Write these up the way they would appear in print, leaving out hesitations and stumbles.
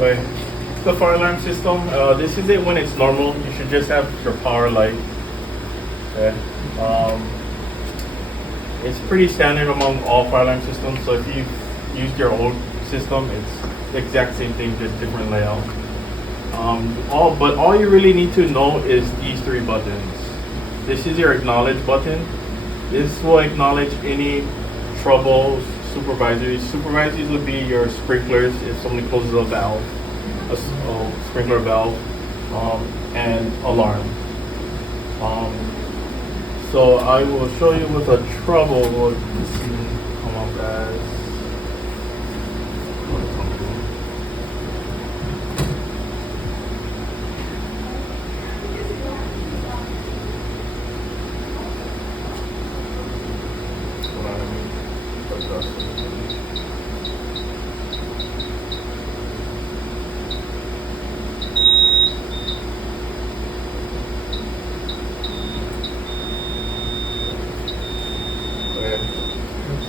Okay. The fire alarm system. This is it when it's normal. You should just have your power light. Okay. It's pretty standard among all fire alarm systems. So if you've used your old system, it's the exact same thing, just different layout. All you really need to know is these three buttons. This is your acknowledge button. This will acknowledge any trouble supervisories. Supervisories would be your sprinklers if somebody closes a valve, a sprinkler valve, and alarm. So I will show you with a trouble what this come up as.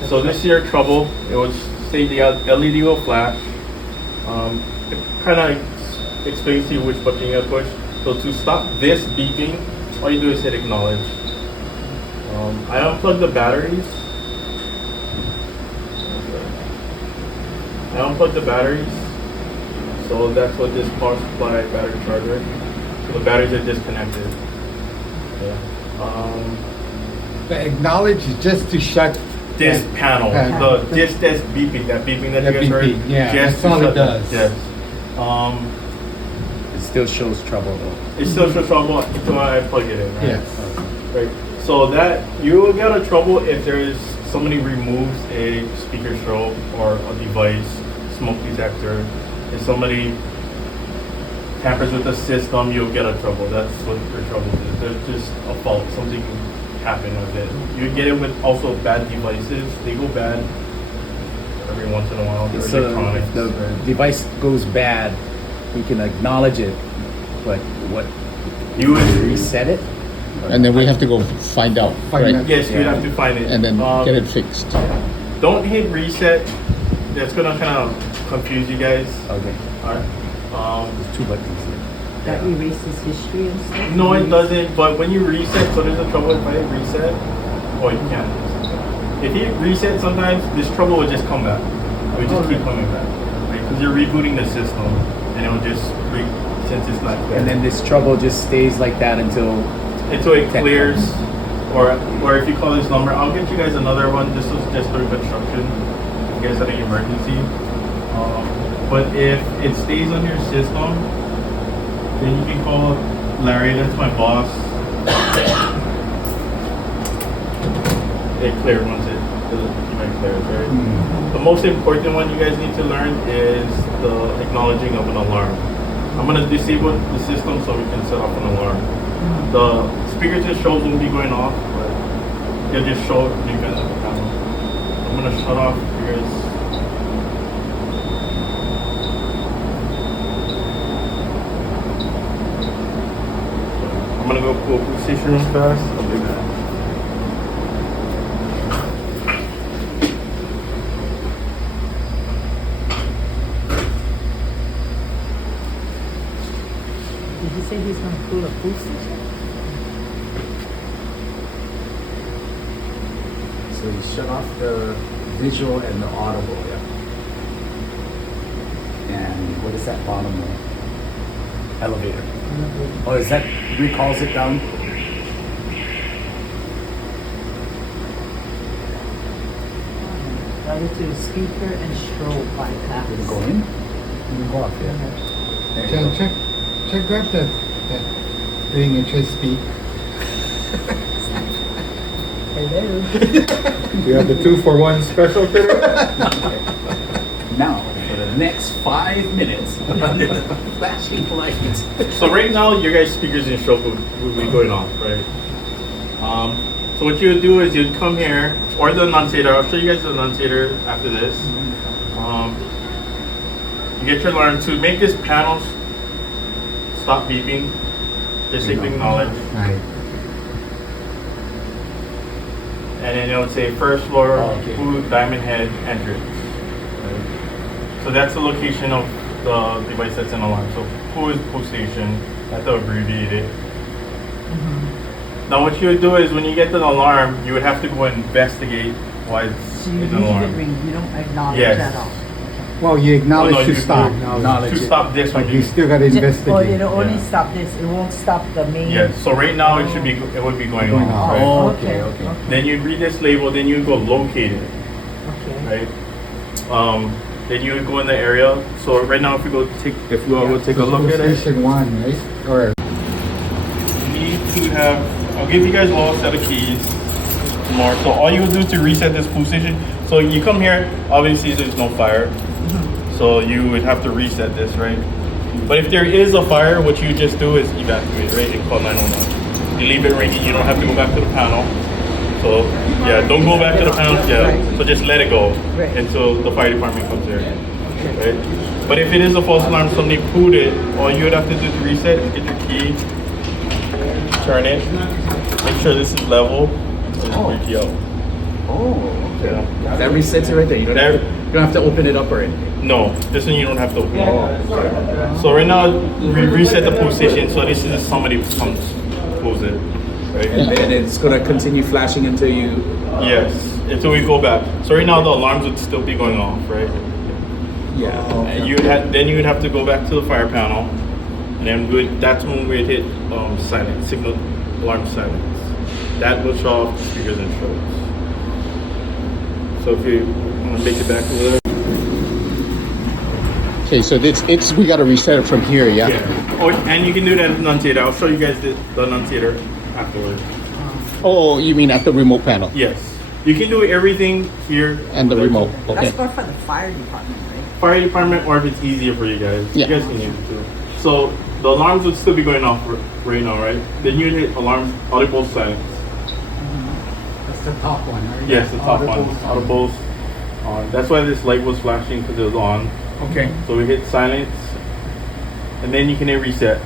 So this is your trouble. It will say the LED will flash. It kind of explains to you which button you gotta push. So to stop this beeping, all you do is hit acknowledge. I unplugged the batteries. So that's what this power supply battery charger. So the batteries are disconnected. Yeah. The acknowledge is just to shut this panel. This beeping, that you guys heard. Yeah, that's all it does. Yes. It still shows trouble though. It still shows trouble until I plug it in, right? Yes. Right. So that you will get a trouble if there is somebody removes a speaker strobe or a device, smoke detector. If somebody tampers with the system, you'll get a trouble. That's what your trouble is. There's just a fault. Something happen with it. You get it with also bad devices. They go bad every once in a while. So if the device goes bad, we can acknowledge it, but what? You would reset it? And then we have to go find out. Right? Yes, you'd have to find it. And then get it fixed. Don't hit reset. That's gonna kind of confuse you guys. Okay. Alright. There's two buttons here. That erases history and stuff? No, it doesn't. But when you reset, so there's a trouble if I hit reset. Oh, you can't. If you reset, sometimes this trouble will just come back. It will just keep coming back, right? Because you're rebooting the system, and it will just since it's not there. And then this trouble just stays like that until it clears, or if you call this number, I'll get you guys another one. This was just for construction. If you guys had an emergency. But if it stays on your system, then you can call Larry, that's my boss. It cleared once it clears, right? The most important one you guys need to learn is the acknowledging of an alarm. I'm gonna disable the system so we can set off an alarm. The speaker just shows won't be going off, but it'll just show you guys at the panel. I'm gonna shut off yours. I'm gonna go pull a police station real fast. I'll be back. Did he say he's going to pull a police station? So you shut off the visual and the audible, yeah. And what is that bottom one? Elevator. Oh, is that recalls it down? Other two, speaker and strobe bypass. You can go in, you can go off here. There you go. Check grab that ring and try speak. Hello. You have the 2-for-1 special today? Now, for the next 5 minutes, under the flashing lights. So right now, your guys' speakers and strobe will be going off, right? So what you would do is you'd come here, or the annunciator. I'll show you guys the annunciator after this. You get your alarm to make this panel stop beeping. Just acknowledge. Right. And then it would say first floor, Oh, okay. food, Diamond Head, entrance. Right? So that's the location of the device that's an alarm. So POO is POO station. I have to abbreviate it. Now what you would do is when you get an alarm, you would have to go and investigate why it's So you an leave alarm. it ring, you don't acknowledge Yes. at all. Well, you acknowledge Oh, no, to you- stop. Acknowledge To it. stop this one, But you still gotta Or investigate. it'll only Yeah. stop this, it won't stop the main. Yes. So right now it would be going Going on. on. Right? Oh, Okay, okay. Then you read this label. Then you go locate it. Okay. Right. Then you would go in the area. So right now, if you all go take a look at it, Station 1, right? Or you need to have. I'll give you guys all a set of keys. More. So all you would do to reset this POO station. So you come here. Obviously, there's no fire. So you would have to reset this, right? But if there is a fire, what you just do is evacuate, right? And call 911. You leave it ringing. You don't have to go back to the panel. So yeah, don't go back to the panel. Yeah. So just let it go Right. until the fire department comes here, right? But if it is a false alarm, somebody pooed it, all you would have to do to reset is get your key, turn it, make sure this is level, and just Oh. break it out. Oh, okay. Yeah. That resets it right there. You don't have to open it up or anything. No, this one you don't have to open. Oh. So right now we reset the POO station. So this is if somebody comes, pulls it, right? And then it's gonna continue flashing until you. Yes, until we go back. So right now the alarms would still be going off, right? Yeah. And then you would have to go back to the fire panel, and then that's when we'd hit silence, signal alarm silence. That will show off the speakers and strobes. So if you want to make it back over there. Okay, so it's we got to reset it from here, yeah? Oh, and you can do that in Enunciator. I'll show you guys the Enunciator afterwards. Oh, you mean at the remote panel Yes, you can do everything here. and the remote? That's Okay. more for the fire department, right? Fire department, or if it's easier for you guys, Yeah. you guys can use it too. So the alarms would still be going off right now, right? Then you hit alarms, audible silence. that's the top one, right? Yes, the top Audible. one, audibles on. That's why this light was flashing because it was on. Okay. So we hit silence, and then you can hit reset.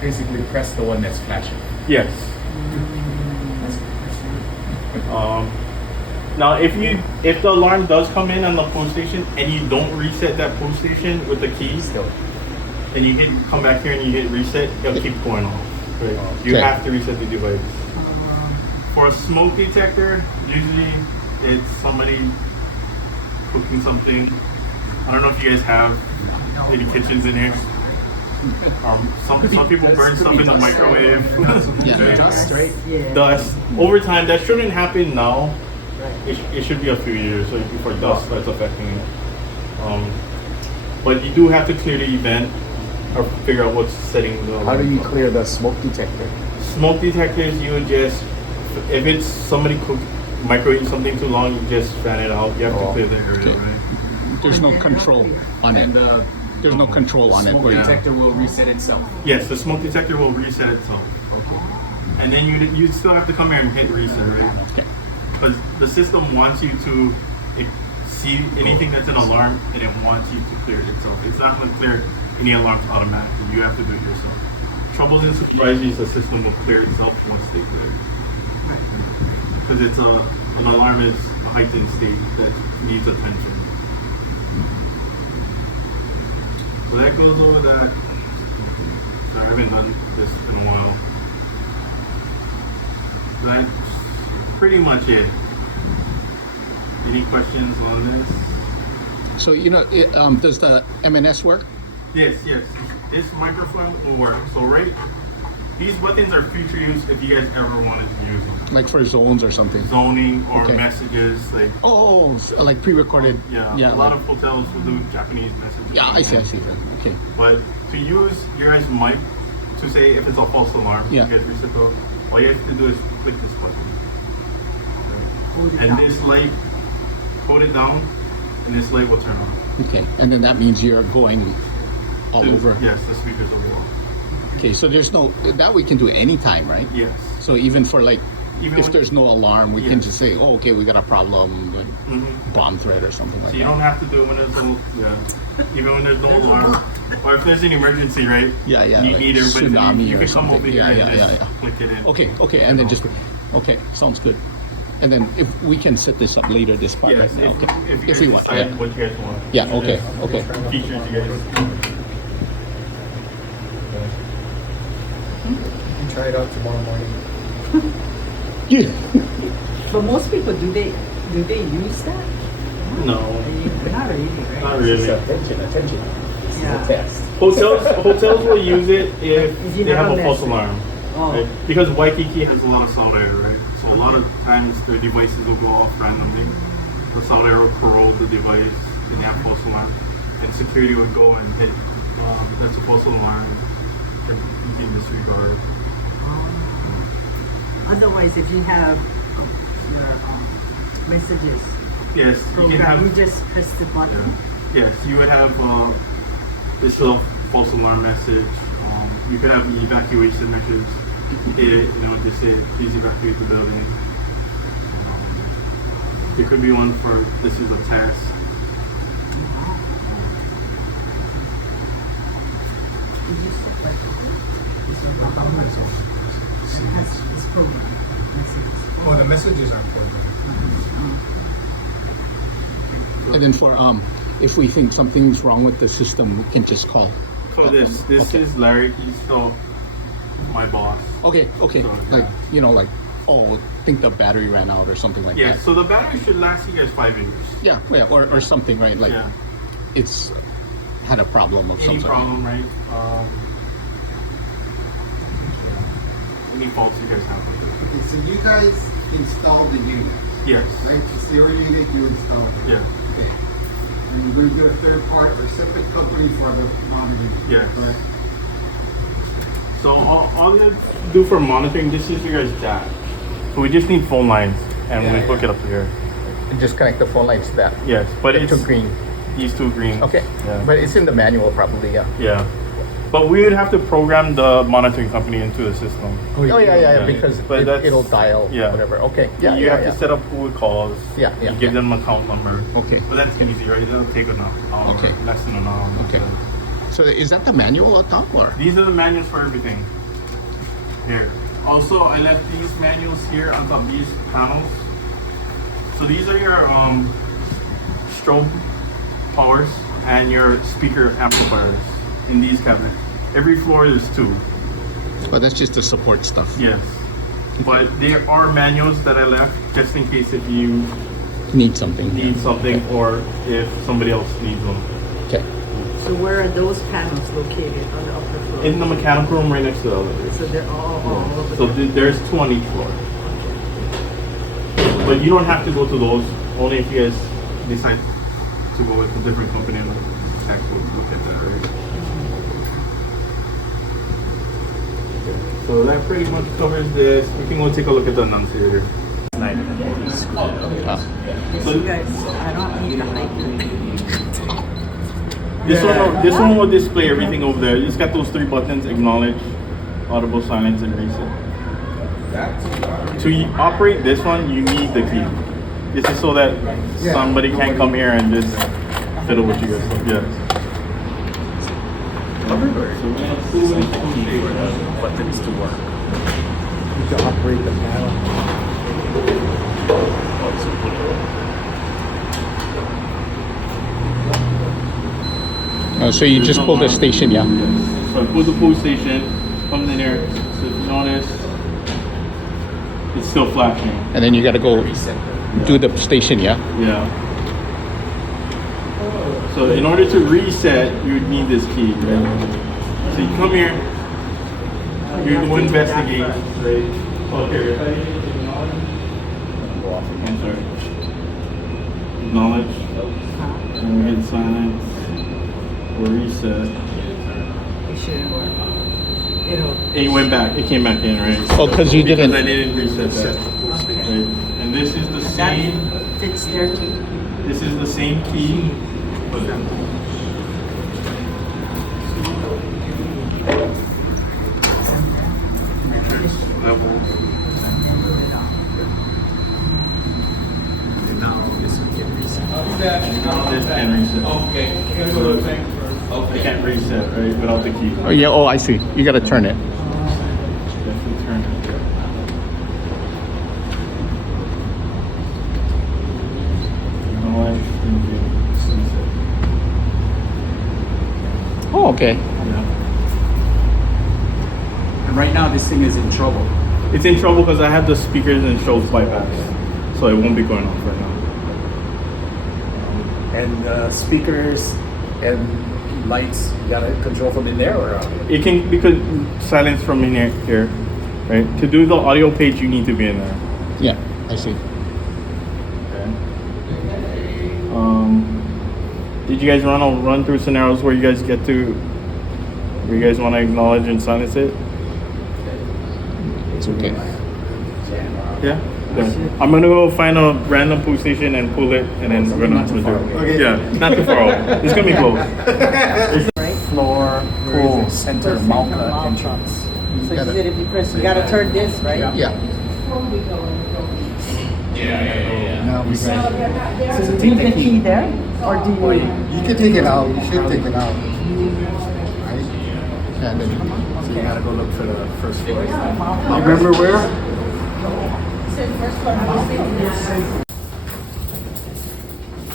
Basically, press the one that's flashing. Yes. Now, if the alarm does come in on the POO station and you don't reset that POO station with the keys, Still. and you come back here and you hit reset, it'll keep going off. Right? You Okay. have to reset the device. For a smoke detector, usually it's somebody cooking something. I don't know if you guys have any kitchens in here. Some people burn stuff in the microwave. Yeah. Dust, right? Yeah. Dust. Over time, that shouldn't happen now. It should be a few years before dust starts affecting it. But you do have to clear the event or figure out what's setting the How do alarm you up. clear the smoke detector? Smoke detectors, you would just, if it's somebody microwaving something too long, you just fan it out. You have to Oh. clear the area, Okay. right? There's no control on it. And the There's no control on it. smoke where you- detector will reset itself. Yes, the smoke detector will reset itself. And then you still have to come here and hit reset, right? Okay. Because the system wants you to see anything that's an alarm, and it wants you to clear it itself. It's not going to clear any alarms automatically. You have to do it yourself. Troubles and surprises, the system will clear itself once they clear. Because an alarm is a heightened state that needs attention. So that goes over that. Sorry, I haven't done this in a while. That's pretty much it. Any questions on this? So does the MNS work? Yes. This microphone will work. So these buttons are future use if you guys ever wanted to use them. Like for zones or something? Zoning or Okay. messages, like So like pre-recorded. yeah, Yeah. a lot of hotels will do Japanese messages. Yeah, I see. Okay. But to use your guys' mic to say if it's a false alarm, Yeah. you guys reset the, all you have to do is click this button. And this light, hold it down, and this light will turn on. Okay. And then that means you're going all over. Yes, the speakers will go off. Okay. So there's no that we can do anytime, right? Yes. So even for like, Even if when- there's no alarm, we can Yes. just say, oh, okay, we got a problem, like Mm-hmm. bomb threat or something like So you that. don't have to do it when there's no, even when there's no alarm, or if there's an emergency, right? Yeah, You like need everybody tsunami you or can come something. over here Yeah, and yeah, just yeah. click it in. Okay, and then just, okay, sounds good. And then if we can set this up later, this part Yes, right now. Okay. if you If guys we want. decide Yeah. what you guys want. Yeah. Okay. Okay. Features you guys. Try it out tomorrow morning. Yeah. But most people, do they use that? No, Not really, right? not really. Attention. This is Yeah. a test. Hotels will use it if you they have have a a false message. alarm. Oh. Right? Because Waikiki has a lot of salt air, right? So a lot of times the devices will go off randomly. The salt air will corrode the device and they have false alarm. And security would go and hit, that's a false alarm. And you can disregard. Otherwise, if you have your messages Yes, you can program, have. you just press the button. Yes, you would have this little false alarm message. You could have the evacuation message. Just say, please evacuate the building. There could be one for, this is a test. You just hit like this one, and has this program messages. Oh, the messages are important. And then for if we think something's wrong with the system, we can just call. So this Okay. is Larry. He's still my boss. Okay. Okay. So, Like yeah. like I think the battery ran out or something like Yeah. that. So the battery should last you guys 5 years. Yeah. Yeah. Or something, right? Like Yeah. it's had a problem of Any some sort. problem, right? Any faults you guys have? Okay, so you guys installed the unit, Yes. right? It's your unit, you installed it. Yeah. Okay. And you're going to do a third part or separate company for the monitoring. Yes. Correct? So all you do for monitoring, this is your guys' dash. So we just need phone lines and we hook it up here. And just connect the phone lines to that. Yes, but it's to green. these two greens. Okay. Yeah. But it's in the manual probably, yeah. Yeah. But we would have to program the monitoring company into the system. Oh yeah, Yeah. because But that's- it'll dial yeah. whatever. Okay. Yeah. You yeah, have yeah. to set up who it calls. Yeah, You yeah, give yeah. them account number. Okay. But that's easy, right? It'll take an hour. Okay. Less than an hour. Okay. So is that the manual on top or? These are the manuals for everything. Here. Also, I left these manuals here on top of these panels. So these are your strobe powers and your speaker amplifiers in these cabinets. Every floor there's 2. But that's just the support stuff. Yes. But there are manuals that I left just in case if you Need something. need something or if somebody else needs them. Okay. So where are those panels located on the upper floor? In the mechanical room right next to the elevator. So they're all over So there. there's 2 on each floor. But you don't have to go to those, only if you guys decide to go with a different company and tax will look at that, right? Okay. So that pretty much covers this. We can go take a look at the enunciator. So you guys, I don't need the height. This one will display everything over there. It's got those 3 buttons: acknowledge, audible, silence, and reset. To operate this one, you need the key. This is so that somebody can't come here and just fiddle with you guys. Yeah. So we're gonna pull it from buttons to work. To operate the panel. So you just pull the station, yeah. Yes. So I pull the pull station, comes in here. So if you notice, it's still flashing. And then you got to go do the station, yeah. Yeah. So in order to reset, you would need this key. Right? So you come here, you go investigate. Right? Okay. I'm sorry. Acknowledge. And we hit silence. Or reset. It shouldn't work. It'll. It went back. It came back in, right? Oh, because you Because didn't. I didn't reset that. Okay. Right? And this is the same. That fits there too. This is the same key. Matrix level. Now this can reset. Okay. So I can't reset, right, without the key. Oh yeah. Oh, I see. You got to turn it. Definitely turn it. Oh, okay. And right now, this thing is in trouble. It's in trouble because I have the speakers and shows bypassed, so it won't be going off right now. And speakers and lights, you got to control from in there or? It can be silence from in here, right? To do the audio page, you need to be in there. Yeah, I see. Okay. Did you guys run through scenarios where you guys want to acknowledge and silence it? It's okay. Yeah. I'm gonna go find a random pull station and pull it, and then we're gonna do it. Okay. Yeah, not too far away. It's gonna be close. Floor, pull, center, mount entrance. So you said if you press, you gotta turn this, right? Yeah. Now we got, So you leave the key there, or do you? you can take it out, you should take it out. Right? And then So you got to go look for the first floor. Remember where?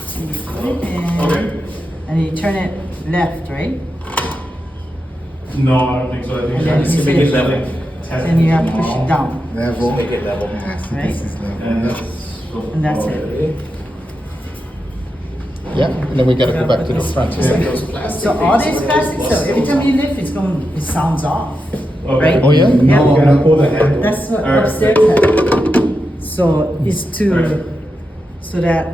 So you put it in, Okay. and you turn it left, right? No, I don't think so. I think And then it's you gonna say- be level. Then you have to push it down, Level. Make it level. Yes, Right? this is level. And and that's it. yeah, and then we gotta go back to the front. So all this plastic, so every time you lift, it sounds off, Okay. right? Oh yeah? No, we're gonna pull the handle. That's what Alright. upstairs had. So it's so that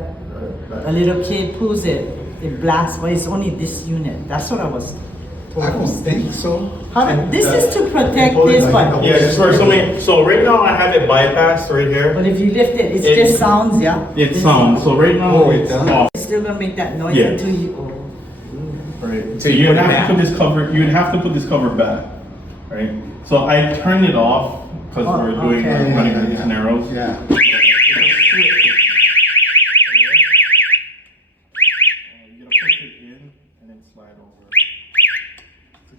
a little kid pulls it, it blasts, but it's only this unit. That's what I was told. I don't think so. This is to protect this, but Yeah, just for something. So right now I have it bypassed right here. if you lift it, it It- just sounds, yeah? It sounds. So right now Oh, it it's does? off. It's still gonna make that noise Yeah. until you, Right. So So you you would put it have back? to put this cover. You would have to put this cover back, right? So I turned it off because Oh, we're doing okay. running through these narrows. Yeah. You gotta push it in and then slide over,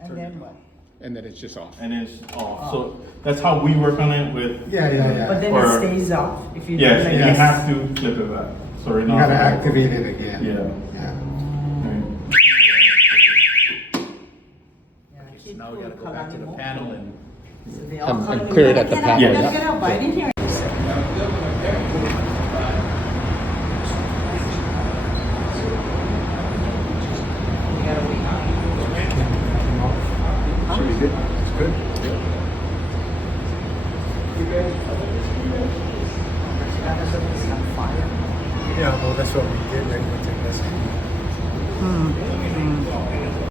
and then what? And then it's just off. and it's off. So that's how we work on it with. Yeah. But then Or- it stays off if you do Yes, like you this. have to flip it back. So right You now. gotta activate it again. Yeah. Yeah. Right. Yeah, So now we got to go back to the panel and So they all And calling me, clear it at "Get the out, panel, get out, yeah. get out," but I didn't hear it.